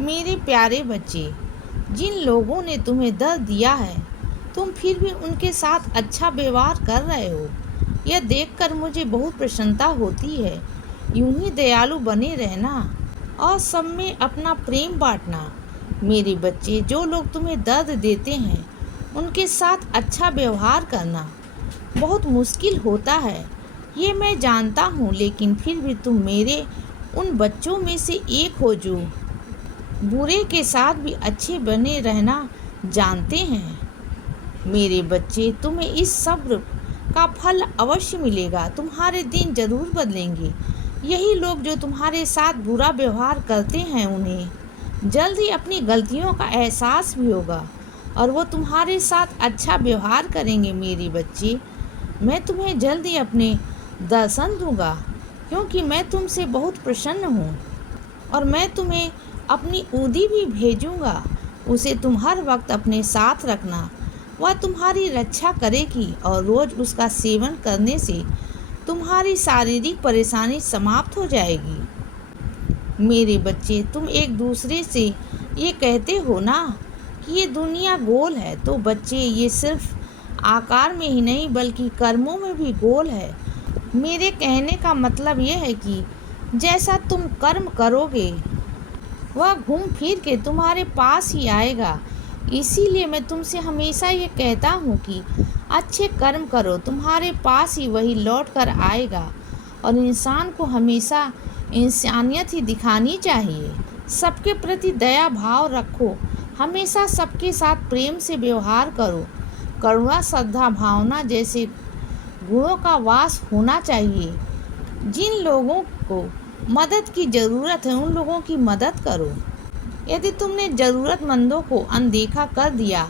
मेरे प्यारे बच्चे, जिन लोगों ने तुम्हें दर्द दिया है, तुम फिर भी उनके साथ अच्छा व्यवहार कर रहे हो। यह देखकर मुझे बहुत प्रसन्नता होती है। यूं ही दयालु बने रहना और सब में अपना प्रेम बांटना। मेरे बच्चे, जो लोग तुम्हें दर्द देते हैं, उनके साथ अच्छा व्यवहार करना बहुत मुश्किल होता है, ये मैं जानता हूँ, लेकिन फिर भी तुम मेरे उन बच्चों में से एक हो जो बुरे के साथ भी अच्छे बने रहना जानते हैं। मेरे बच्चे, तुम्हें इस सब्र का फल अवश्य मिलेगा। तुम्हारे दिन जरूर बदलेंगे। यही लोग जो तुम्हारे साथ बुरा व्यवहार करते हैं, उन्हें जल्द ही अपनी गलतियों का एहसास भी होगा और वो तुम्हारे साथ अच्छा व्यवहार करेंगे। मेरे बच्चे, मैं तुम्हें जल्द ही अपने दर्शन दूंगा, क्योंकि मैं तुमसे बहुत प्रसन्न हूँ और मैं तुम्हें अपनी ऊदी भी भेजूंगा। उसे तुम हर वक्त अपने साथ रखना। वह तुम्हारी रक्षा करेगी और रोज़ उसका सेवन करने से तुम्हारी शारीरिक परेशानी समाप्त हो जाएगी। मेरे बच्चे, तुम एक दूसरे से ये कहते हो ना कि ये दुनिया गोल है, तो बच्चे, ये सिर्फ आकार में ही नहीं बल्कि कर्मों में भी गोल है। मेरे कहने का मतलब ये है कि जैसा तुम कर्म करोगे, वह घूम फिर के तुम्हारे पास ही आएगा। इसीलिए मैं तुमसे हमेशा ये कहता हूँ कि अच्छे कर्म करो, तुम्हारे पास ही वही लौट कर आएगा। और इंसान को हमेशा इंसानियत ही दिखानी चाहिए। सबके प्रति दया भाव रखो, हमेशा सबके साथ प्रेम से व्यवहार करो। करुणा, श्रद्धा, भावना जैसे गुणों का वास होना चाहिए। जिन लोगों को मदद की ज़रूरत है, उन लोगों की मदद करो। यदि तुमने ज़रूरतमंदों को अनदेखा कर दिया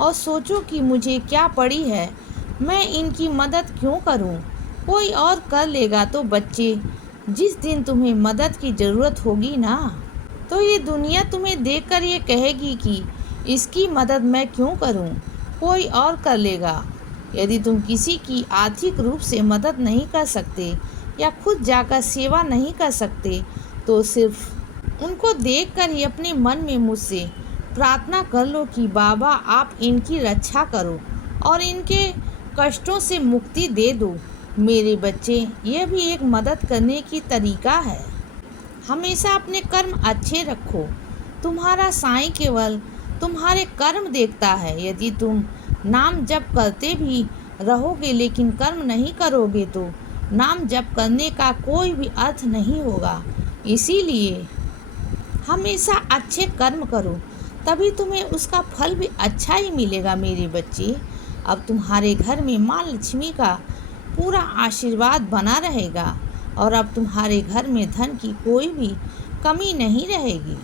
और सोचो कि मुझे क्या पड़ी है, मैं इनकी मदद क्यों करूं, कोई और कर लेगा, तो बच्चे, जिस दिन तुम्हें मदद की ज़रूरत होगी ना, तो ये दुनिया तुम्हें देखकर ये कहेगी कि इसकी मदद मैं क्यों करूं, कोई और कर लेगा। यदि तुम किसी की आर्थिक रूप से मदद नहीं कर सकते या खुद जाकर सेवा नहीं कर सकते, तो सिर्फ उनको देखकर ही अपने मन में मुझसे प्रार्थना कर लो कि बाबा, आप इनकी रक्षा करो और इनके कष्टों से मुक्ति दे दो। मेरे बच्चे, यह भी एक मदद करने की तरीका है। हमेशा अपने कर्म अच्छे रखो। तुम्हारा साईं केवल तुम्हारे कर्म देखता है। यदि तुम नाम जप करते भी रहोगे लेकिन कर्म नहीं करोगे, तो नाम जप करने का कोई भी अर्थ नहीं होगा। इसीलिए हमेशा अच्छे कर्म करो, तभी तुम्हें उसका फल भी अच्छा ही मिलेगा। मेरे बच्चे, अब तुम्हारे घर में माँ लक्ष्मी का पूरा आशीर्वाद बना रहेगा और अब तुम्हारे घर में धन की कोई भी कमी नहीं रहेगी,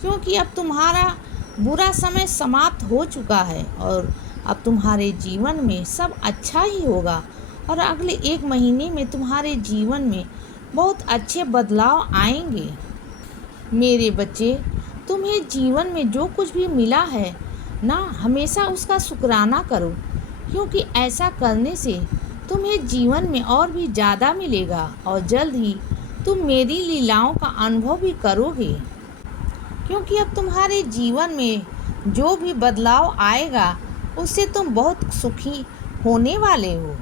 क्योंकि अब तुम्हारा बुरा समय समाप्त हो चुका है और अब तुम्हारे जीवन में सब अच्छा ही होगा। और अगले 1 महीने में तुम्हारे जीवन में बहुत अच्छे बदलाव आएंगे। मेरे बच्चे, तुम्हें जीवन में जो कुछ भी मिला है ना, हमेशा उसका शुक्राना करो, क्योंकि ऐसा करने से तुम्हें जीवन में और भी ज़्यादा मिलेगा और जल्द ही तुम मेरी लीलाओं का अनुभव भी करोगे। क्योंकि अब तुम्हारे जीवन में जो भी बदलाव आएगा, उससे तुम बहुत सुखी होने वाले हो।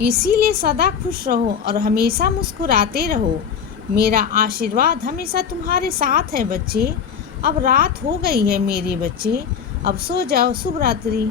इसीलिए सदा खुश रहो और हमेशा मुस्कुराते रहो। मेरा आशीर्वाद हमेशा तुम्हारे साथ है बच्चे। अब रात हो गई है मेरे बच्चे, अब सो जाओ। शुभ रात्रि।